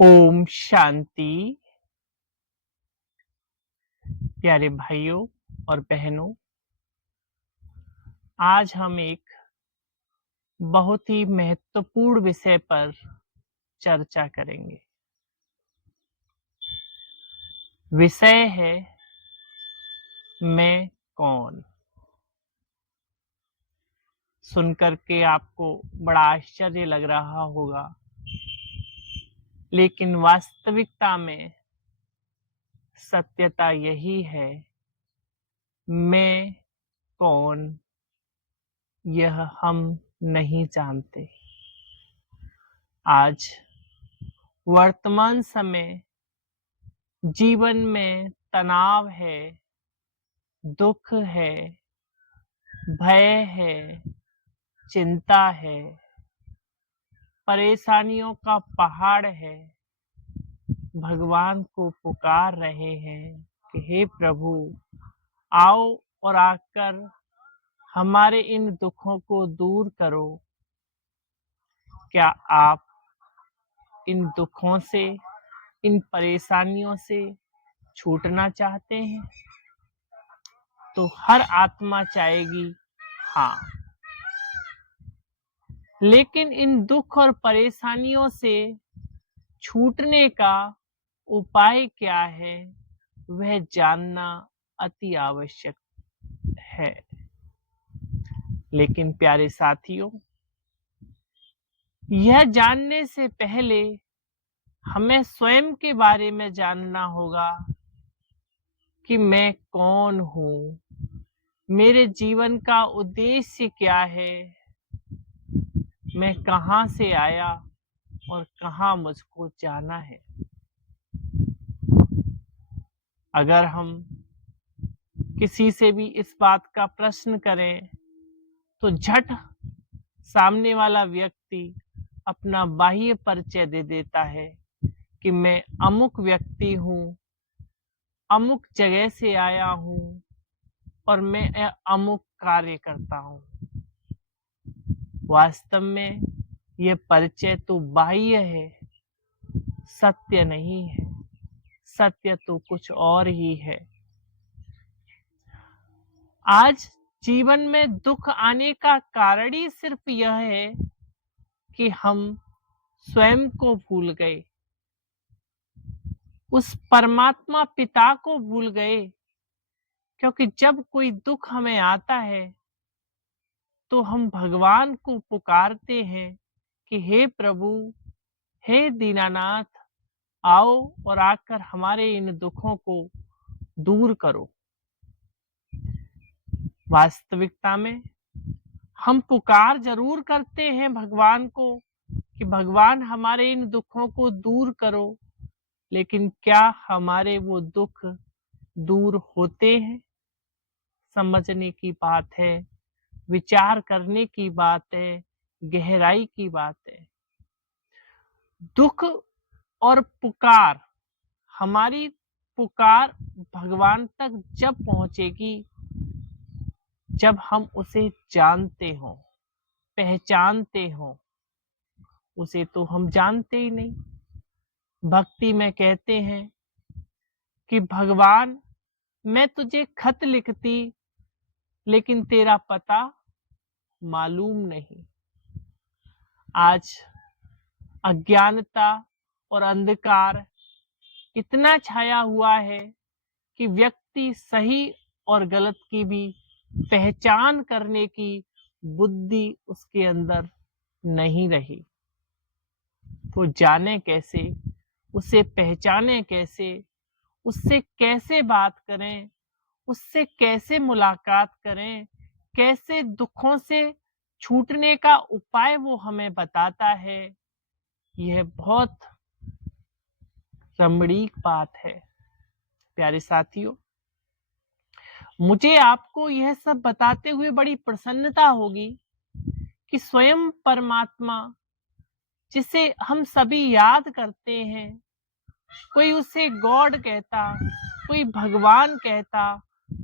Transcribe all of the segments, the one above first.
ओम शांति। प्यारे भाइयों और बहनों, आज हम एक बहुत ही महत्वपूर्ण विषय पर चर्चा करेंगे। विषय है मैं कौन। सुनकर के आपको बड़ा आश्चर्य लग रहा होगा, लेकिन वास्तविकता में सत्यता यही है, मैं कौन यह हम नहीं जानते। आज वर्तमान समय जीवन में तनाव है, दुख है, भय है, चिंता है, परेशानियों का पहाड़ है। भगवान को पुकार रहे हैं कि हे प्रभु, आओ और आकर हमारे इन दुखों को दूर करो। क्या आप इन दुखों से, इन परेशानियों से छूटना चाहते हैं? तो हर आत्मा चाहेगी हाँ, लेकिन इन दुख और परेशानियों से छूटने का उपाय क्या है, वह जानना अति आवश्यक है। लेकिन प्यारे साथियों, यह जानने से पहले हमें स्वयं के बारे में जानना होगा कि मैं कौन हूँ, मेरे जीवन का उद्देश्य क्या है, मैं कहाँ से आया और कहाँ मुझको जाना है। अगर हम किसी से भी इस बात का प्रश्न करें तो झट सामने वाला व्यक्ति अपना बाह्य परिचय दे देता है कि मैं अमुक व्यक्ति हूँ, अमुक जगह से आया हूँ और मैं अमुक कार्य करता हूँ। वास्तव में यह परिचय तो बाह्य है, सत्य नहीं है। सत्य तो कुछ और ही है। आज जीवन में दुख आने का कारण ही सिर्फ यह है कि हम स्वयं को भूल गए, उस परमात्मा पिता को भूल गए। क्योंकि जब कोई दुख हमें आता है तो हम भगवान को पुकारते हैं कि हे प्रभु, हे दीनानाथ, आओ और आकर हमारे इन दुखों को दूर करो। वास्तविकता में हम पुकार जरूर करते हैं भगवान को कि भगवान हमारे इन दुखों को दूर करो, लेकिन क्या हमारे वो दुख दूर होते हैं? समझने की बात है, विचार करने की बात है, गहराई की बात है। दुख और पुकार, हमारी पुकार भगवान तक जब पहुंचेगी जब हम उसे जानते हो, पहचानते हो। उसे तो हम जानते ही नहीं। भक्ति में कहते हैं कि भगवान, मैं तुझे खत लिखती लेकिन तेरा पता मालूम नहीं। आज अज्ञानता और अंधकार इतना छाया हुआ है कि व्यक्ति सही और गलत की भी पहचान करने की बुद्धि उसके अंदर नहीं रही। तो जाने कैसे, उसे पहचाने कैसे, उससे कैसे बात करें, उससे कैसे मुलाकात करें, कैसे दुखों से छूटने का उपाय वो हमें बताता है। यह बहुत रमणीक बात है। प्यारे साथियों, मुझे आपको यह सब बताते हुए बड़ी प्रसन्नता होगी कि स्वयं परमात्मा, जिसे हम सभी याद करते हैं, कोई उसे गॉड कहता, कोई भगवान कहता,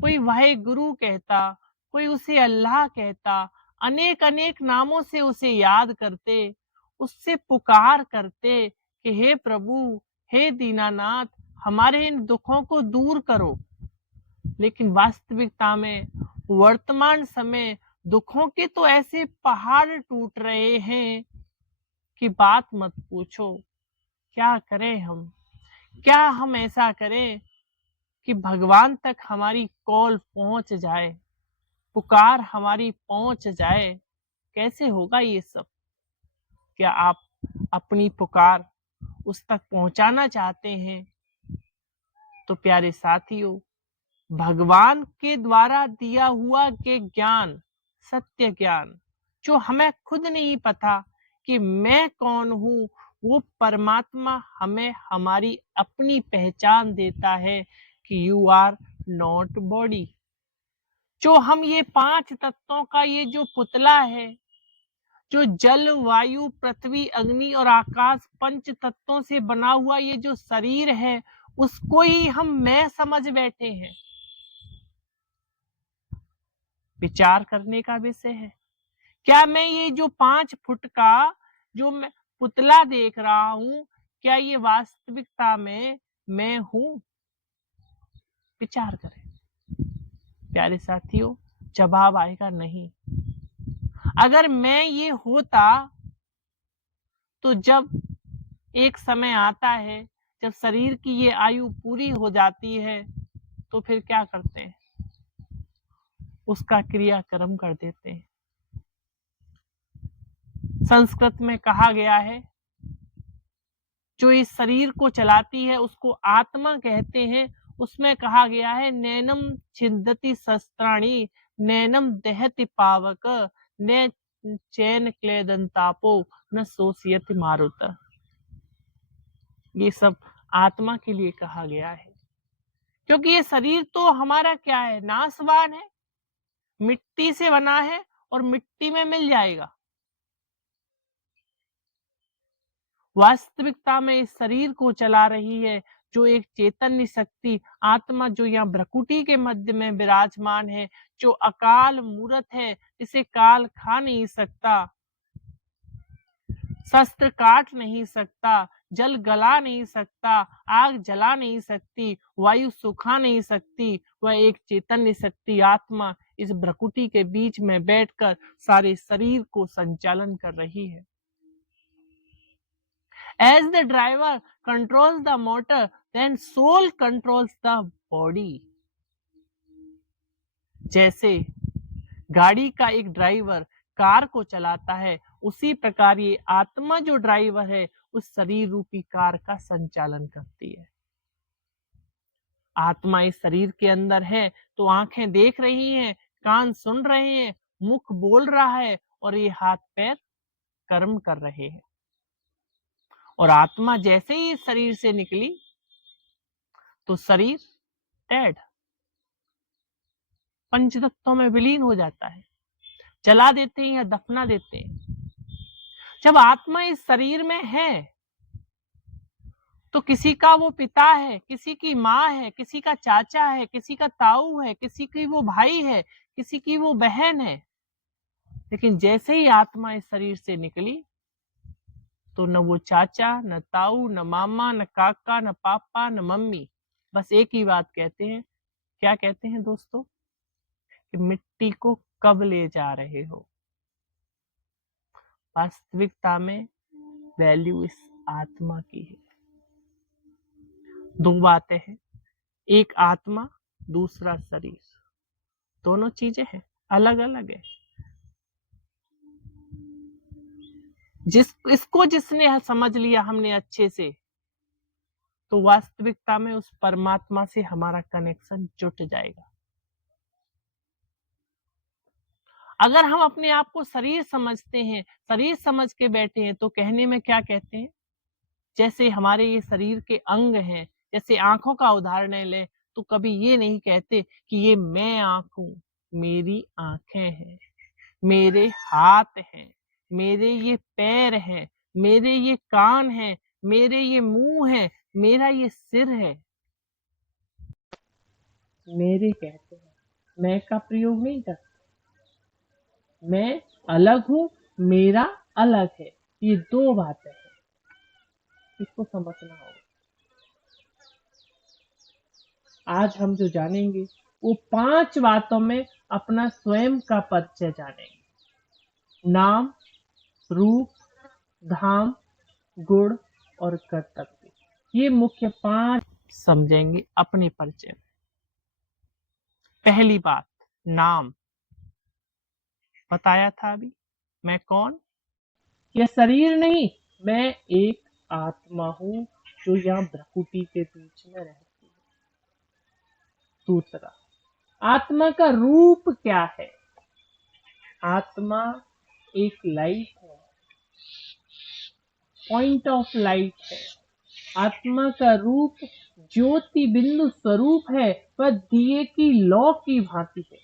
कोई वाहेगुरु कहता, कोई उसे अल्लाह कहता, अनेक अनेक नामों से उसे याद करते, उससे पुकार करते कि हे प्रभु, हे दीनानाथ, हमारे इन दुखों को दूर करो। लेकिन वास्तविकता में वर्तमान समय दुखों के तो ऐसे पहाड़ टूट रहे हैं कि बात मत पूछो। क्या करें हम? क्या हम ऐसा करें कि भगवान तक हमारी कॉल पहुंच जाए, पुकार हमारी पहुंच जाए? कैसे होगा ये सब? क्या आप अपनी पुकार उस तक पहुंचाना चाहते हैं? तो प्यारे साथियों, भगवान के द्वारा दिया हुआ के ज्ञान, सत्य ज्ञान, जो हमें खुद नहीं पता कि मैं कौन हूँ, वो परमात्मा हमें हमारी अपनी पहचान देता है कि यू आर नॉट बॉडी। जो हम ये 5 तत्वों का ये जो पुतला है, जो जल, वायु, पृथ्वी, अग्नि और आकाश 5 तत्वों से बना हुआ ये जो शरीर है, उसको ही हम मैं समझ बैठे हैं। विचार करने का विषय है। क्या मैं ये जो 5 फुट का जो मैं पुतला देख रहा हूं, क्या ये वास्तविकता में मैं हूं? विचार करें प्यारे साथियों, जवाब आएगा नहीं। अगर मैं ये होता तो जब एक समय आता है, जब शरीर की ये आयु पूरी हो जाती है, तो फिर क्या करते हैं? उसका क्रियाक्रम कर देते हैं। संस्कृत में कहा गया है, जो इस शरीर को चलाती है उसको आत्मा कहते हैं। उसमें कहा गया है, नैनम छिन्दति शस्त्राणि, नैनम दहति पावक, न चैन क्लेदंतापो, न शोषयति मारुत। ये सब आत्मा के लिए कहा गया है, क्योंकि ये शरीर तो हमारा क्या है? नाशवान है, मिट्टी से बना है और मिट्टी में मिल जाएगा। वास्तविकता में इस शरीर को चला रही है जो एक चैतन्य शक्ति आत्मा, जो यहाँ भ्रकुटी के मध्य में विराजमान है, जो अकाल मूर्त है, इसे काल खा नहीं सकता, शस्त्र काट नहीं सकता, जल गला नहीं सकता, आग जला नहीं सकती, वायु सुखा नहीं सकती। वह एक चैतन्य शक्ति आत्मा इस भ्रकुटी के बीच में बैठकर सारे शरीर को संचालन कर रही है। As the driver controls the motor, then soul controls the body. जैसे गाड़ी का एक ड्राइवर कार को चलाता है, उसी प्रकार ये आत्मा जो ड्राइवर है, उस शरीर रूपी कार का संचालन करती है। आत्मा इस शरीर के अंदर है तो आंखें देख रही हैं, कान सुन रहे हैं, मुख बोल रहा है और ये हाथ पैर कर्म कर रहे हैं। और आत्मा जैसे ही इस शरीर से निकली तो शरीर डेड, पंचतत्वों में विलीन हो जाता है, जला देते हैं या दफना देते हैं। जब आत्मा इस शरीर में है तो किसी का वो पिता है, किसी की माँ है, किसी का चाचा है, किसी का ताऊ है, किसी की वो भाई है, किसी की वो बहन है। लेकिन जैसे ही आत्मा इस शरीर से निकली तो न वो चाचा, न ताऊ, न मामा, न काका, न पापा, न मम्मी, बस एक ही बात कहते हैं। क्या कहते हैं दोस्तों? कि मिट्टी को कब ले जा रहे हो? वास्तविकता में वैल्यू इस आत्मा की है। 2 बातें हैं, एक आत्मा, दूसरा शरीर। दोनों चीजें हैं, अलग अलग है। इसको जिसने समझ लिया हमने अच्छे से, तो वास्तविकता में उस परमात्मा से हमारा कनेक्शन जुट जाएगा। अगर हम अपने आप को शरीर समझते हैं, शरीर समझ के बैठे हैं, तो कहने में क्या कहते हैं? जैसे हमारे ये शरीर के अंग हैं, जैसे आंखों का उदाहरण लें, तो कभी ये नहीं कहते कि ये मैं आंख हूं, मेरी आंखें हैं, मेरे हाथ हैं, मेरे ये पैर हैं, मेरे ये कान हैं, मेरे ये मुंह है, मेरा ये सिर है। मेरे कहते हैं, मैं का प्रयोग नहीं करते। मैं अलग हूं, मेरा अलग है, ये 2 बातें हैं। इसको समझना होगा। आज हम जो जानेंगे वो 5 बातों में अपना स्वयं का परिचय जानेंगे। नाम, रूप, धाम, गुण और कर्तव्य, ये मुख्य 5 समझेंगे अपने परिचय में। पहली बात, नाम। बताया था अभी, मैं कौन? यह शरीर नहीं, मैं एक आत्मा हूं जो यहाँ भ्रकुटी के बीच में रहती है। दूसरा, आत्मा का रूप क्या है? आत्मा एक लाइट है, पॉइंट ऑफ लाइट है। आत्मा का रूप ज्योति बिंदु स्वरूप है, वह दिए की लौ की भांति है।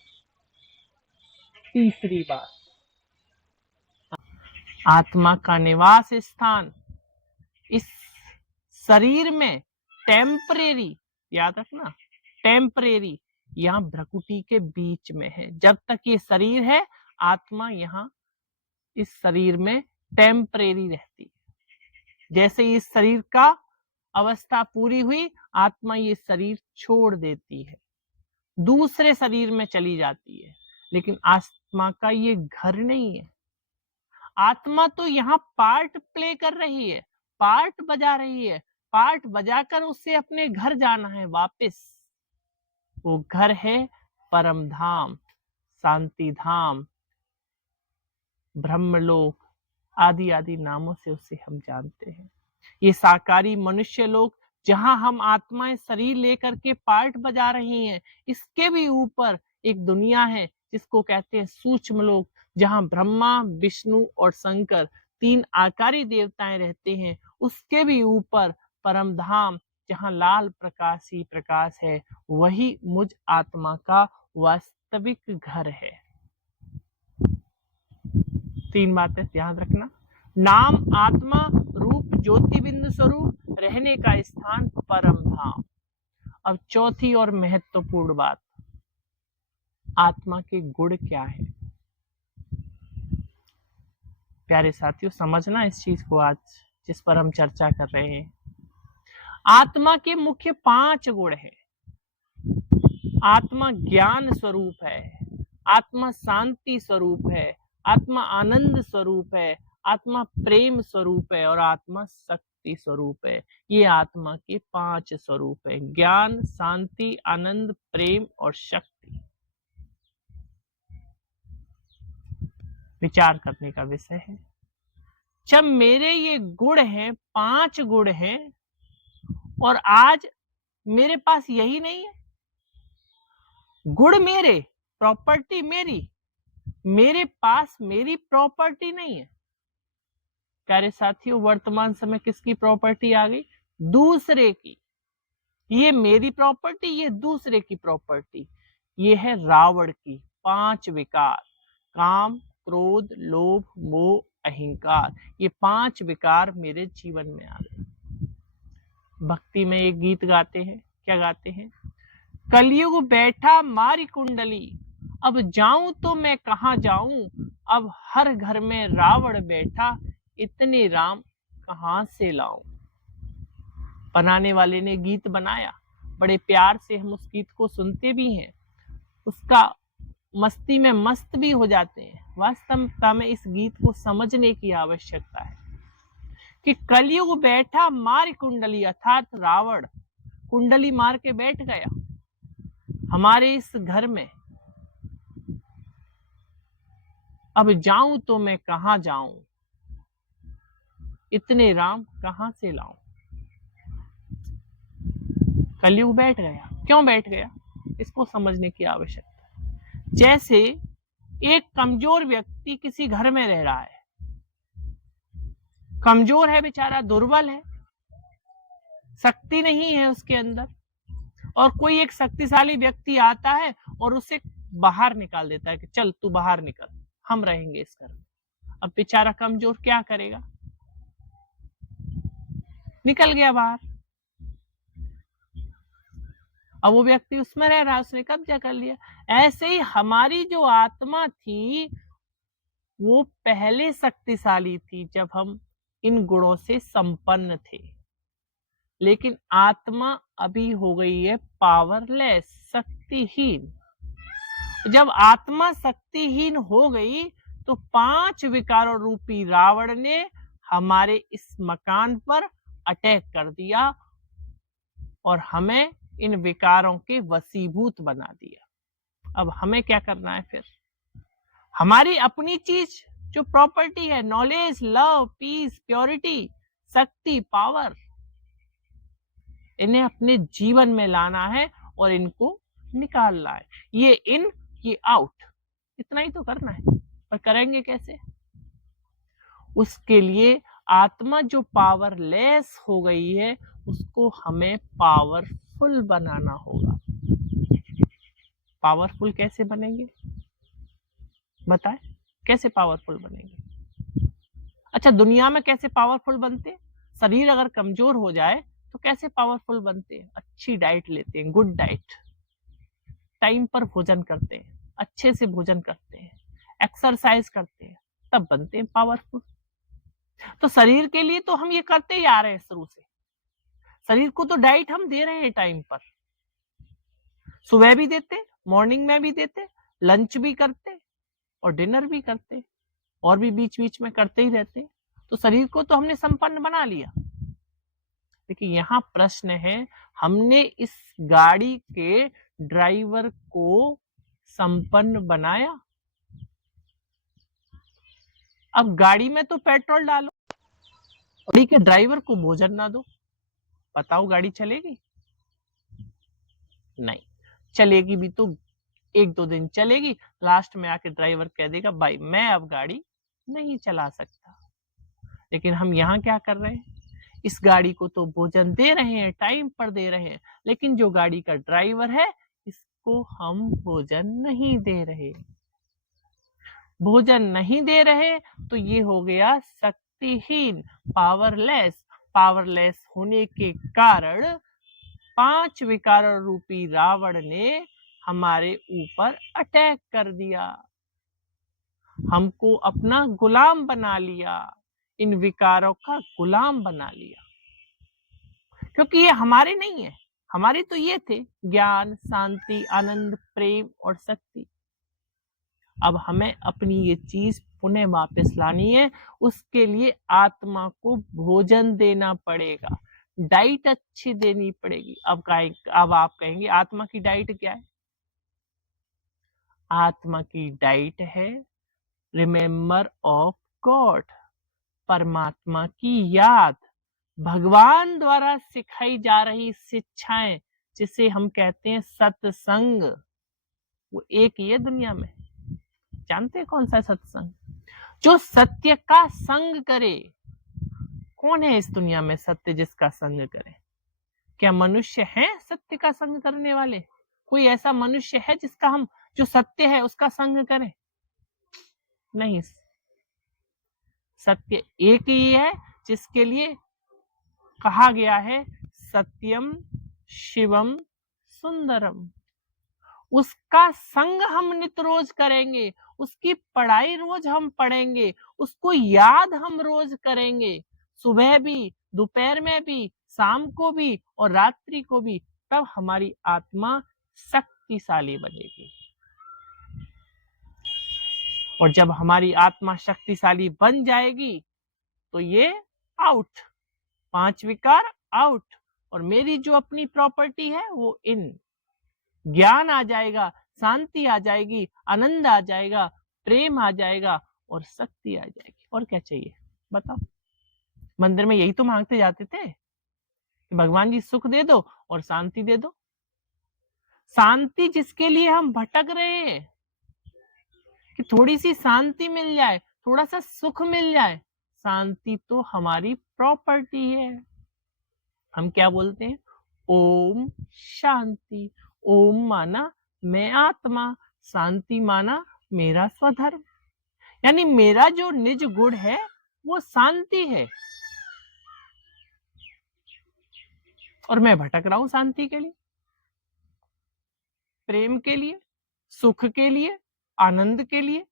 तीसरी बात, आत्मा का निवास स्थान इस शरीर में टेम्परेरी, याद रखना, टेम्परेरी, यहाँ भ्रकुटी के बीच में है। जब तक ये शरीर है, आत्मा यहाँ इस शरीर में टेम्परेरी रहती है। जैसे इस शरीर का अवस्था पूरी हुई, आत्मा ये शरीर छोड़ देती है, दूसरे शरीर में चली जाती है। लेकिन आत्मा का ये घर नहीं है। आत्मा तो यहाँ पार्ट प्ले कर रही है, पार्ट बजा रही है, पार्ट बजाकर उसे अपने घर जाना है वापस। वो घर है परम धाम, शांति धाम, ब्रह्मलोक, आदि आदि नामों से उसे हम जानते हैं। ये साकारी मनुष्य लोक, जहां हम आत्माएं शरीर लेकर के पार्ट बजा रही हैं, इसके भी ऊपर एक दुनिया है जिसको कहते हैं सूक्ष्म लोक, जहां ब्रह्मा, विष्णु और शंकर 3 आकारी देवताएं रहते हैं। उसके भी ऊपर परम धाम, जहां लाल प्रकाश ही प्रकाश है, वही मुझ आत्मा का वास्तविक घर है। 3 बातें ध्यान रखना, नाम, आत्मा, रूप ज्योति बिंदु स्वरूप, रहने का स्थान परम धाम। अब चौथी और महत्वपूर्ण बात, आत्मा के गुण क्या है? प्यारे साथियों, समझना इस चीज को आज जिस पर हम चर्चा कर रहे हैं। आत्मा के मुख्य 5 गुण है। आत्मा ज्ञान स्वरूप है, आत्मा शांति स्वरूप है, आत्मा आनंद स्वरूप है, आत्मा प्रेम स्वरूप है और आत्मा शक्ति स्वरूप है। ये आत्मा के 5 स्वरूप है, ज्ञान, शांति, आनंद, प्रेम और शक्ति। विचार करने का विषय है। जब मेरे ये गुण हैं, 5 गुण हैं, और आज मेरे पास यही नहीं है, गुण मेरे, प्रॉपर्टी मेरी, मेरे पास मेरी प्रॉपर्टी नहीं है। प्यारे साथियों, वर्तमान समय किसकी प्रॉपर्टी आ गई? दूसरे की। ये मेरी प्रॉपर्टी, ये दूसरे की प्रॉपर्टी। ये है रावण की 5 विकार, काम, क्रोध, लोभ, मोह, अहंकार। ये 5 विकार मेरे जीवन में आ गए। भक्ति में एक गीत गाते हैं, क्या गाते हैं? कलयुग बैठा मारी कुंडली, अब जाऊं तो मैं कहां जाऊं, अब हर घर में रावण बैठा, इतने राम कहां से लाऊं। बनाने वाले ने गीत बनाया, बड़े प्यार से हम उस गीत को सुनते भी हैं, उसका मस्ती में मस्त भी हो जाते हैं। वास्तवता में इस गीत को समझने की आवश्यकता है कि कलयुग बैठा मार कुंडली, अर्थात रावण कुंडली मार के बैठ गया हमारे इस घर में। अब जाऊं तो मैं कहां जाऊं, इतने राम कहां से लाऊं। कलयुग बैठ गया, क्यों बैठ गया, इसको समझने की आवश्यकता है। जैसे एक कमजोर व्यक्ति किसी घर में रह रहा है, कमजोर है बेचारा, दुर्बल है, शक्ति नहीं है उसके अंदर, और कोई एक शक्तिशाली व्यक्ति आता है और उसे बाहर निकाल देता है कि चल तू बाहर निकल, हम रहेंगे इस घर में। अब बेचारा कमजोर क्या करेगा? निकल गया बाहर। अब वो व्यक्ति उसमें रह रहा है, उसने कब्जा कर लिया। ऐसे ही हमारी जो आत्मा थी वो पहले शक्तिशाली थी जब हम इन गुणों से संपन्न थे। लेकिन आत्मा अभी हो गई है पावरलेस, शक्तिहीन। जब आत्मा शक्तिहीन हो गई तो 5 विकारों रूपी रावण ने हमारे इस मकान पर अटैक कर दिया और हमें इन विकारों के वशीभूत बना दिया। अब हमें क्या करना है फिर? हमारी अपनी चीज जो प्रॉपर्टी है, नॉलेज, लव, पीस, प्योरिटी, शक्ति, पावर, इन्हें अपने जीवन में लाना है और इनको निकालना है। ये इन, ये आउट, इतना ही तो करना है। पर करेंगे कैसे? उसके लिए आत्मा जो पावरलेस हो गई है उसको हमें पावरफुल बनाना होगा। पावरफुल कैसे बनेंगे बताएं? कैसे पावरफुल बनेंगे? अच्छा, दुनिया में कैसे पावरफुल बनते हैं? शरीर अगर कमजोर हो जाए तो कैसे पावरफुल बनते हैं? अच्छी डाइट लेते हैं, गुड डाइट, टाइम पर भोजन करते हैं, अच्छे से भोजन करते हैं, एक्सरसाइज करते हैं, तब बनते हैं पावरफुल। तो शरीर के लिए तो हम ये करते ही आ रहे हैं शुरू से। शरीर को तो डाइट हम दे रहे हैं टाइम पर, सुबह भी देते, मॉर्निंग में भी देते, लंच भी करते और डिनर भी करते, और भी बीच बीच में करते ही रहते। तो शरीर को तो हमने संपन्न बना लिया। लेकिन यहाँ प्रश्न है, हमने इस गाड़ी के ड्राइवर को संपन्न बनाया? अब गाड़ी में तो पेट्रोल डालो, गाड़ी के ड्राइवर को भोजन ना दो, बताओ गाड़ी चलेगी? नहीं चलेगी। भी तो 1-2 दिन चलेगी, लास्ट में आके ड्राइवर कह देगा भाई मैं अब गाड़ी नहीं चला सकता। लेकिन हम यहाँ क्या कर रहे हैं? इस गाड़ी को तो भोजन दे रहे हैं, टाइम पर दे रहे हैं, लेकिन जो गाड़ी का ड्राइवर है इसको हम भोजन नहीं दे रहे। भोजन नहीं दे रहे तो ये हो गया शक्तिहीन, पावरलेस। पावरलेस होने के कारण 5 विकार रूपी रावण ने हमारे ऊपर अटैक कर दिया, हमको अपना गुलाम बना लिया, इन विकारों का गुलाम बना लिया। क्योंकि ये हमारे नहीं है, हमारे तो ये थे ज्ञान, शांति, आनंद, प्रेम और शक्ति। अब हमें अपनी ये चीज पुनः वापस लानी है। उसके लिए आत्मा को भोजन देना पड़ेगा, डाइट अच्छी देनी पड़ेगी। अब आप कहेंगे आत्मा की डाइट क्या है? आत्मा की डाइट है रिमेम्बर ऑफ गॉड, परमात्मा की याद, भगवान द्वारा सिखाई जा रही शिक्षाएं, जिसे हम कहते हैं सत्संग। वो एक ही है दुनिया में। जानते हैं कौन सा सत्संग? जो सत्य का संग करे। कौन है इस दुनिया में सत्य जिसका संग करे? क्या मनुष्य है सत्य का संग करने वाले? कोई ऐसा मनुष्य है जिसका हम, जो सत्य है उसका संग करें? नहीं, सत्य एक ही है जिसके लिए कहा गया है सत्यम शिवम सुंदरम। उसका संग हम नित रोज करेंगे, उसकी पढ़ाई रोज हम पढ़ेंगे, उसको याद हम रोज करेंगे, सुबह भी, दोपहर में भी, शाम को भी और रात्रि को भी। तब हमारी आत्मा शक्तिशाली बनेगी। और जब हमारी आत्मा शक्तिशाली बन जाएगी तो ये आउट, 5 विकार आउट, और मेरी जो अपनी प्रॉपर्टी है वो इन। ज्ञान आ जाएगा, शांति आ जाएगी, आनंद आ जाएगा, प्रेम आ जाएगा और शक्ति आ जाएगी। और क्या चाहिए बताओ? मंदिर में यही तो मांगते जाते थे कि भगवान जी सुख दे दो और शांति दे दो। शांति जिसके लिए हम भटक रहे हैं कि थोड़ी सी शांति मिल जाए, थोड़ा सा सुख मिल जाए। शांति तो हमारी प्रॉपर्टी है। हम क्या बोलते हैं? ओम शांति। ओम माना मैं आत्मा, शांति माना मेरा स्वधर्म, यानी मेरा जो निज गुण है वो शांति है। और मैं भटक रहा हूं शांति के लिए, प्रेम के लिए, सुख के लिए, आनंद के लिए,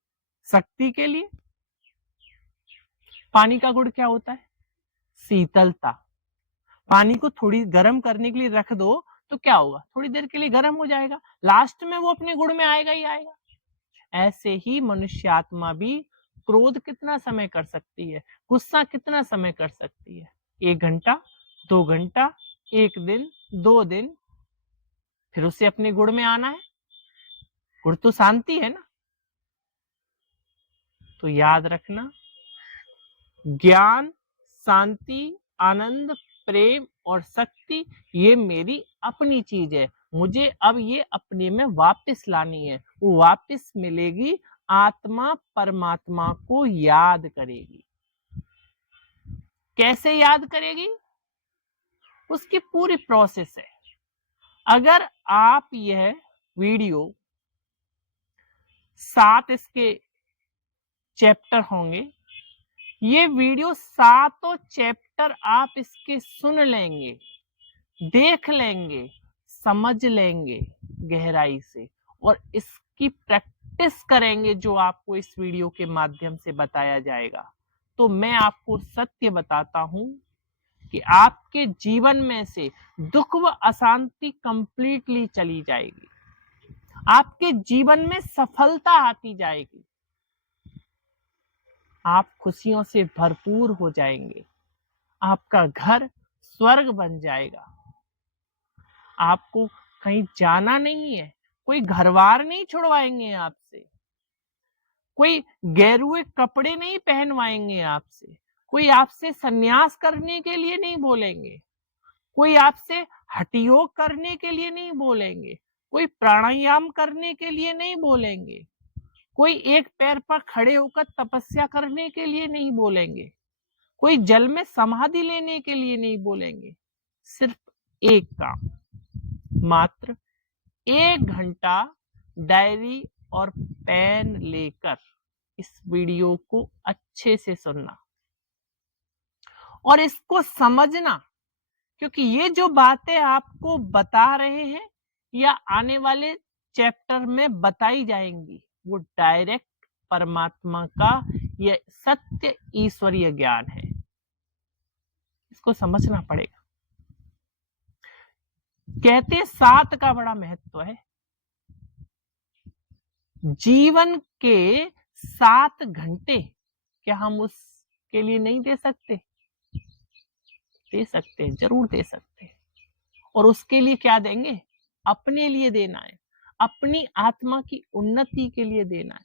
शक्ति के लिए। पानी का गुण क्या होता है? शीतलता। पानी को थोड़ी गर्म करने के लिए रख दो तो क्या होगा, थोड़ी देर के लिए गर्म हो जाएगा, लास्ट में वो अपने गुण में आएगा ही आएगा। ऐसे ही मनुष्यात्मा भी क्रोध कितना समय कर सकती है, गुस्सा कितना समय कर सकती है, 1 घंटा, 2 घंटा, 1 दिन, 2 दिन, फिर उसे अपने गुण में आना है। गुण तो शांति है ना। तो याद रखना, ज्ञान, शांति, आनंद, प्रेम और शक्ति ये मेरी अपनी चीज है, मुझे अब ये अपने में वापस लानी है। वो वापस मिलेगी, आत्मा परमात्मा को याद करेगी। कैसे याद करेगी, उसकी पूरी प्रोसेस है। अगर आप यह वीडियो 7 इसके चैप्टर होंगे, ये वीडियो 7 चैप्टर आप इसके सुन लेंगे, देख लेंगे, समझ लेंगे गहराई से, और इसकी प्रैक्टिस करेंगे जो आपको इस वीडियो के माध्यम से बताया जाएगा, तो मैं आपको सत्य बताता हूं कि आपके जीवन में से दुख व अशांति कंप्लीटली चली जाएगी, आपके जीवन में सफलता आती जाएगी, आप खुशियों से भरपूर हो जाएंगे, आपका घर स्वर्ग बन जाएगा। आपको कहीं जाना नहीं है, कोई घरवार नहीं छुड़वाएंगे आपसे, कोई गेरुए कपड़े नहीं पहनवाएंगे आपसे, कोई आपसे सन्यास करने के लिए नहीं बोलेंगे, कोई आपसे हठयोग करने के लिए नहीं बोलेंगे, कोई प्राणायाम करने के लिए नहीं बोलेंगे, कोई एक पैर पर खड़े होकर तपस्या करने के लिए नहीं बोलेंगे, कोई जल में समाधि लेने के लिए नहीं बोलेंगे। सिर्फ एक काम, मात्र 1 घंटा डायरी और पेन लेकर इस वीडियो को अच्छे से सुनना और इसको समझना, क्योंकि ये जो बातें आपको बता रहे हैं या आने वाले चैप्टर में बताई जाएंगी, वो डायरेक्ट परमात्मा का यह सत्य ईश्वरीय ज्ञान है, इसको समझना पड़ेगा। कहते 7 का बड़ा महत्व है, जीवन के 7 घंटे क्या हम उसके लिए नहीं दे सकते? दे सकते हैं, जरूर दे सकते हैं। और उसके लिए क्या देंगे? अपने लिए देना है, अपनी आत्मा की उन्नति के लिए देना है।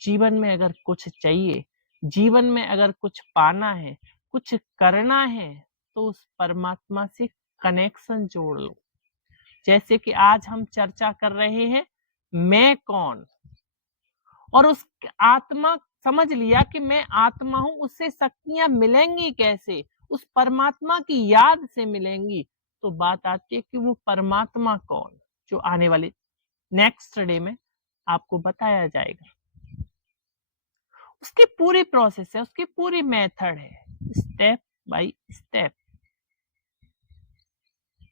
जीवन में अगर कुछ चाहिए, जीवन में अगर कुछ पाना है, कुछ करना है, तो उस परमात्मा से कनेक्शन जोड़ लो। जैसे कि आज हम चर्चा कर रहे हैं, मैं कौन, और उस आत्मा समझ लिया कि मैं आत्मा हूं, उससे शक्तियां मिलेंगी कैसे? उस परमात्मा की याद से मिलेंगी। तो बात आती है कि वो परमात्मा कौन, जो आने वाले नेक्स्ट डे में आपको बताया जाएगा। उसकी पूरी प्रोसेस है, उसकी पूरी मेथड है, स्टेप बाय स्टेप।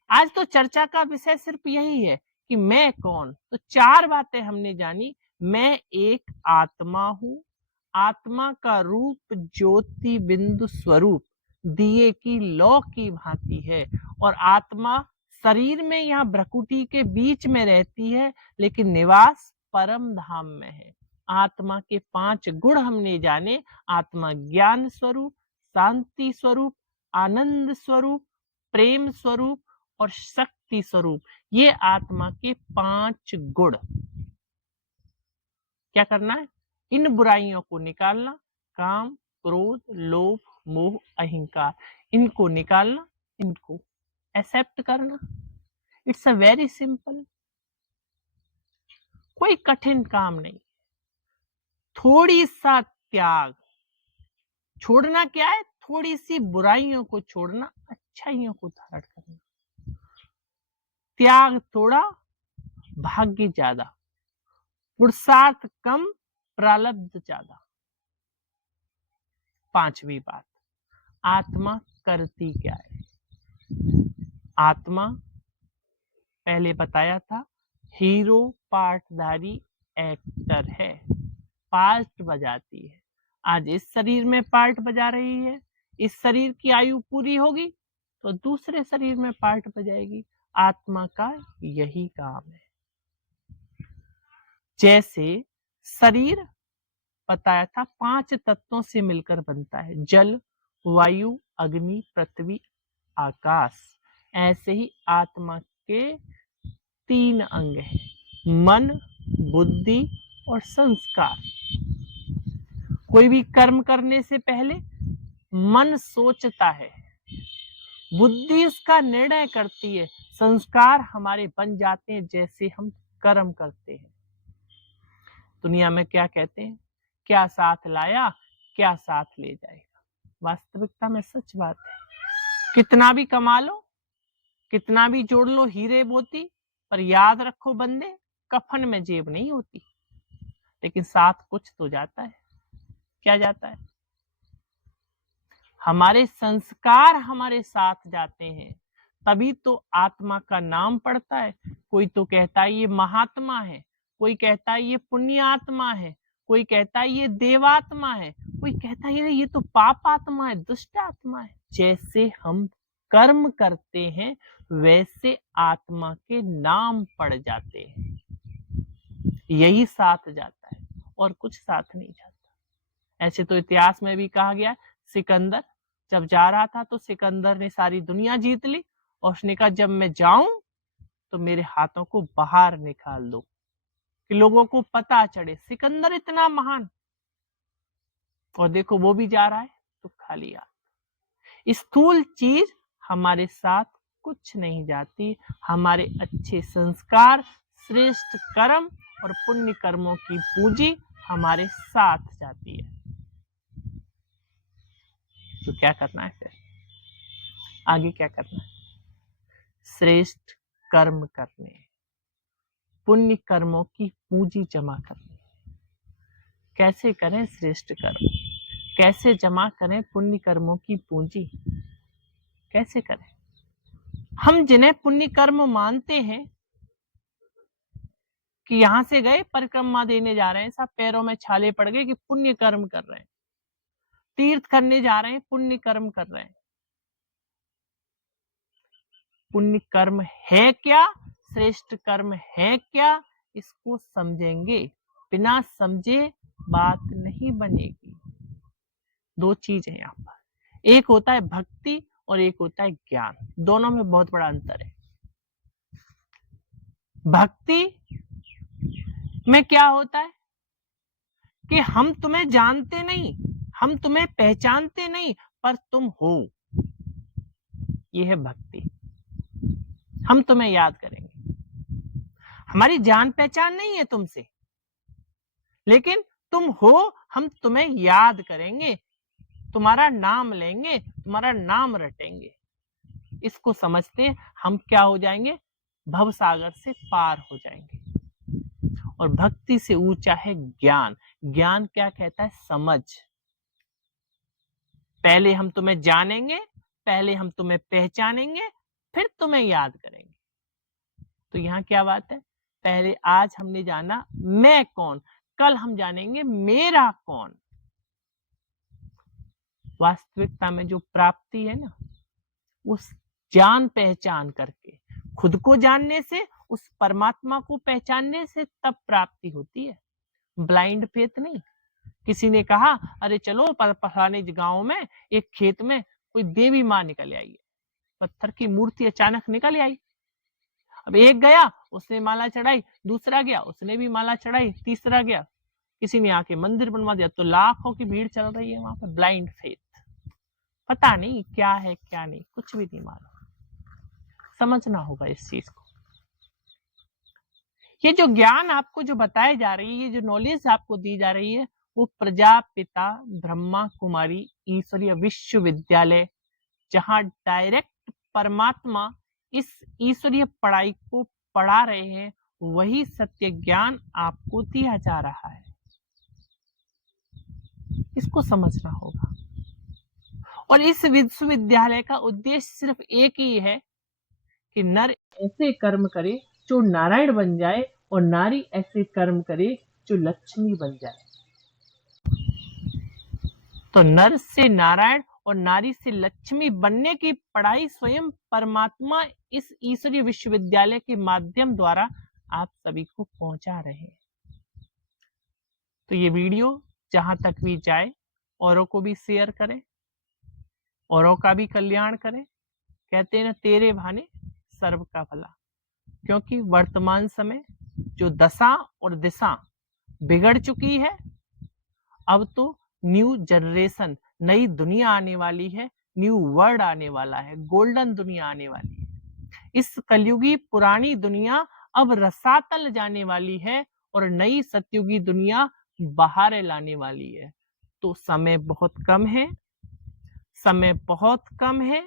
आज तो चर्चा का विषय सिर्फ यही है कि मैं कौन। तो 4 बातें हमने जानी। मैं एक आत्मा हूं, आत्मा का रूप ज्योति बिंदु स्वरूप दिए की लौ की भांति है, और आत्मा शरीर में यहाँ भ्रकुटी के बीच में रहती है, लेकिन निवास परम धाम में है। आत्मा के 5 गुण हमने जाने, आत्मा ज्ञान स्वरूप, शांति स्वरूप, आनंद स्वरूप, प्रेम स्वरूप और शक्ति स्वरूप। ये आत्मा के 5 गुण। क्या करना है? इन बुराइयों को निकालना, काम, क्रोध, लोभ, मोह, अहंकार, इनको निकालना, इनको एक्सेप्ट करना। इट्स अ वेरी सिंपल, कोई कठिन काम नहीं। थोड़ी सा त्याग छोड़ना, क्या है? थोड़ी सी बुराइयों को छोड़ना, अच्छाइयों को धारण करना। त्याग थोड़ा, भाग्य ज्यादा, पुरुषार्थ कम, प्रारब्ध ज्यादा। 5वीं बात, आत्मा करती क्या है? आत्मा पहले बताया था, हीरो पार्टधारी एक्टर है, पार्ट बजाती है। आज इस शरीर में पार्ट बजा रही है, इस शरीर की आयु पूरी होगी तो दूसरे शरीर में पार्ट बजाएगी। आत्मा का यही काम है। जैसे शरीर बताया था 5 तत्वों से मिलकर बनता है, जल, वायु, अग्नि, पृथ्वी, आकाश। ऐसे ही आत्मा के 3 अंग हैं, मन, बुद्धि और संस्कार। कोई भी कर्म करने से पहले मन सोचता है, बुद्धि उसका निर्णय करती है, संस्कार हमारे बन जाते हैं जैसे हम कर्म करते हैं। दुनिया में क्या कहते हैं, क्या साथ लाया क्या साथ ले जाएगा। वास्तविकता में सच बात है, कितना भी कमा लो, कितना भी जोड़ लो हीरे मोती, पर याद रखो बंदे, कफन में जेब नहीं होती, लेकिन साथ कुछ तो जाता है। क्या जाता है? हमारे संस्कार हमारे साथ जाते हैं, तभी तो आत्मा का नाम पड़ता है। कोई तो कहता है ये महात्मा है, कोई कहता है ये पुण्य आत्मा है, कोई कहता है ये देवात्मा है, कोई कहता है ये तो पाप आत्मा है, दुष्ट आत्मा है। जैसे हम कर्म करते हैं वैसे आत्मा के नाम पड़ जाते हैं, यही साथ जाता है और कुछ साथ नहीं जाता। ऐसे तो इतिहास में भी कहा गया, सिकंदर जब जा रहा था तो सिकंदर ने सारी दुनिया जीत ली और उसने कहा जब मैं जाऊं तो मेरे हाथों को बाहर निकाल दो कि लोगों को पता चढ़े सिकंदर इतना महान। और देखो वो भी जा रहा है तो खाली हाथ। स्थूल चीज हमारे साथ कुछ नहीं जाती, हमारे अच्छे संस्कार, श्रेष्ठ कर्म और पुण्य कर्मों की पूंजी हमारे साथ जाती है। तो क्या करना है फिर, आगे क्या करना है? श्रेष्ठ कर्म करने, पुण्य कर्मों की पूंजी जमा करनी। कैसे करें श्रेष्ठ कर्म, कैसे जमा करें पुण्य कर्मों की पूंजी, कैसे करें? हम जिन्हें पुण्य कर्म मानते हैं कि यहां से गए परिक्रमा देने जा रहे हैं, सब पैरों में छाले पड़ गए कि पुण्य कर्म कर रहे हैं, तीर्थ करने जा रहे हैं पुण्य कर्म कर रहे हैं। पुण्य कर्म है क्या, श्रेष्ठ कर्म है क्या, इसको समझेंगे। बिना समझे बात नहीं बनेगी। 2 चीज है यहाँ पर, एक होता है भक्ति और एक होता है ज्ञान, दोनों में बहुत बड़ा अंतर है। भक्ति में क्या होता है कि हम तुम्हें जानते नहीं, हम तुम्हें पहचानते नहीं, पर तुम हो, यह है भक्ति। हम तुम्हें याद करेंगे, हमारी जान पहचान नहीं है तुमसे, लेकिन तुम हो, हम तुम्हें याद करेंगे, तुम्हारा नाम लेंगे, तुम्हारा नाम रटेंगे। इसको समझते हम क्या हो जाएंगे, भव सागर से पार हो जाएंगे। और भक्ति से ऊंचा है ज्ञान। ज्ञान क्या कहता है, समझ। पहले हम तुम्हें जानेंगे, पहले हम तुम्हें पहचानेंगे, फिर तुम्हें याद करेंगे। तो यहाँ क्या बात है, पहले आज हमने जाना मैं कौन, कल हम जानेंगे मेरा कौन। वास्तविकता में जो प्राप्ति है ना, उस जान पहचान करके, खुद को जानने से, उस परमात्मा को पहचानने से तब प्राप्ति होती है, ब्लाइंड फेथ नहीं। किसी ने कहा अरे चलो फलाने गांव में एक खेत में कोई देवी माँ निकल आई है, पत्थर की मूर्ति अचानक निकल आई। अब एक गया उसने माला चढ़ाई, दूसरा गया उसने भी माला चढ़ाई, तीसरा गया किसी ने आके मंदिर बनवा दिया। तो लाखों की भीड़ चल रही है वहां पर, ब्लाइंड फेथ, पता नहीं क्या है क्या नहीं, कुछ भी नहीं मालूम। समझना होगा इस चीज को। ये जो ज्ञान आपको जो बताई जा रही है, ये जो नॉलेज आपको दी जा रही है, वो प्रजापिता ब्रह्मा कुमारी ईश्वरीय विश्वविद्यालय, जहां डायरेक्ट परमात्मा इस ईश्वरीय पढ़ाई को पढ़ा रहे हैं, वही सत्य ज्ञान आपको दिया जा रहा है। इसको समझना होगा। और इस विश्वविद्यालय का उद्देश्य सिर्फ एक ही है कि नर ऐसे कर्म करे जो नारायण बन जाए और नारी ऐसे कर्म करे जो लक्ष्मी बन जाए। तो नर से नारायण और नारी से लक्ष्मी बनने की पढ़ाई स्वयं परमात्मा इस ईश्वरीय विश्वविद्यालय के माध्यम द्वारा आप सभी को पहुंचा रहे हैं। तो ये वीडियो जहां तक भी जाए औरों को भी शेयर करें, औरों का भी कल्याण करें। कहते हैं ना, तेरे भाने सर्व का भला। क्योंकि वर्तमान समय जो दशा और दिशा बिगड़ चुकी है, अब तो न्यू जनरेशन, नई दुनिया आने वाली है, न्यू वर्ल्ड आने वाला है, गोल्डन दुनिया आने वाली है। इस कलयुगी पुरानी दुनिया अब रसातल जाने वाली है और नई सतयुगी दुनिया बाहर लाने वाली है। तो समय बहुत कम है, समय बहुत कम है,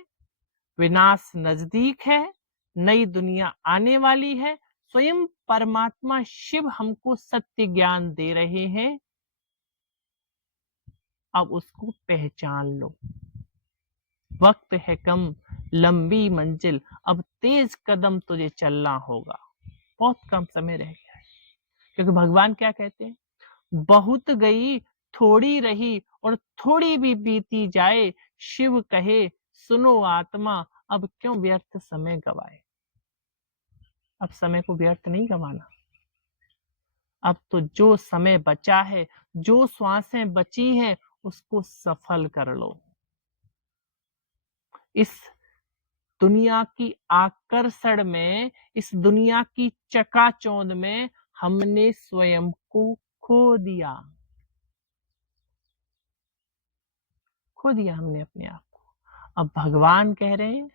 विनाश नजदीक है, नई दुनिया आने वाली है। स्वयं परमात्मा शिव हमको सत्य ज्ञान दे रहे हैं, अब उसको पहचान लो। वक्त है कम, लंबी मंजिल, अब तेज कदम तुझे चलना होगा। बहुत कम समय रह गया है। क्योंकि भगवान क्या कहते हैं, बहुत गई थोड़ी रही और थोड़ी भी बीती जाए, शिव कहे सुनो आत्मा, अब क्यों व्यर्थ समय गवाए। अब समय को व्यर्थ नहीं गवाना। अब तो जो समय बचा है, जो श्वासें बची हैं, उसको सफल कर लो। इस दुनिया की आकर्षण में, इस दुनिया की चकाचौंध में हमने स्वयं को खो दिया हमने अपने आप को। अब भगवान कह रहे हैं,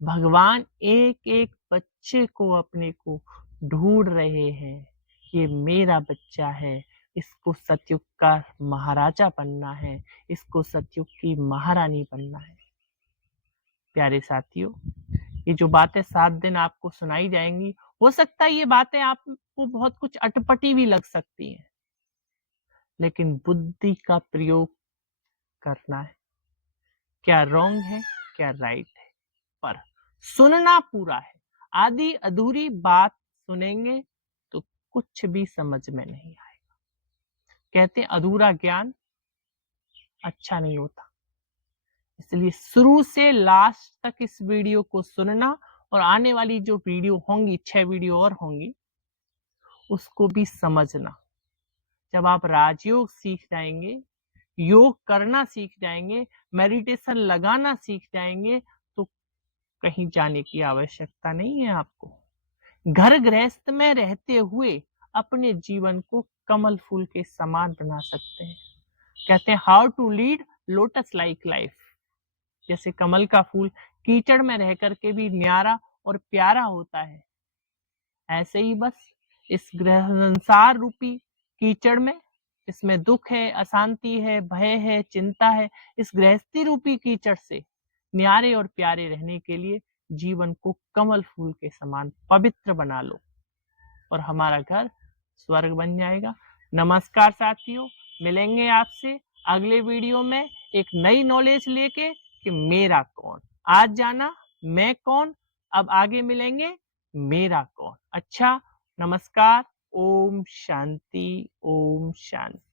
भगवान एक एक बच्चे को अपने को ढूंढ रहे हैं, ये मेरा बच्चा है, इसको सतयुग का महाराजा बनना है, इसको सतयुग की महारानी बनना है। प्यारे साथियों, ये जो बातें 7 दिन आपको सुनाई जाएंगी, हो सकता है ये बातें आपको बहुत कुछ अटपटी भी लग सकती हैं, लेकिन बुद्धि का प्रयोग करना है। क्या रॉन्ग है, क्या राइट है, पर सुनना पूरा है। आधी अधूरी बात सुनेंगे तो कुछ भी समझ में नहीं आएगा। कहते हैं अधूरा ज्ञान अच्छा नहीं होता। इसलिए शुरू से लास्ट तक इस वीडियो को सुनना, और आने वाली जो वीडियो होंगी, 6 वीडियो और होंगी, उसको भी समझना। जब आप राजयोग सीख जाएंगे, योग करना सीख जाएंगे, मेडिटेशन लगाना सीख जाएंगे, तो कहीं जाने की आवश्यकता नहीं है आपको। घर गृहस्थ में रहते हुए अपने जीवन को कमल फूल के समान बना सकते हैं। कहते हैं how to lead lotus like life. जैसे कमल का फूल कीचड़ में रह करके भी न्यारा और प्यारा होता है, ऐसे ही बस इस ग्रह संसार रूपी कीचड़ में, इसमें दुख है, अशांति है, भय है, चिंता है, इस गृहस्थी रूपी कीचड़ से न्यारे और प्यारे रहने के लिए जीवन को कमल फूल के समान पवित्र बना लो, और हमारा घर स्वर्ग बन जाएगा। नमस्कार साथियों, मिलेंगे आपसे अगले वीडियो में एक नई नॉलेज लेके कि मेरा कौन। आज जाना मैं कौन, अब आगे मिलेंगे मेरा कौन। अच्छा, नमस्कार। ओम शांति, ओम शांति।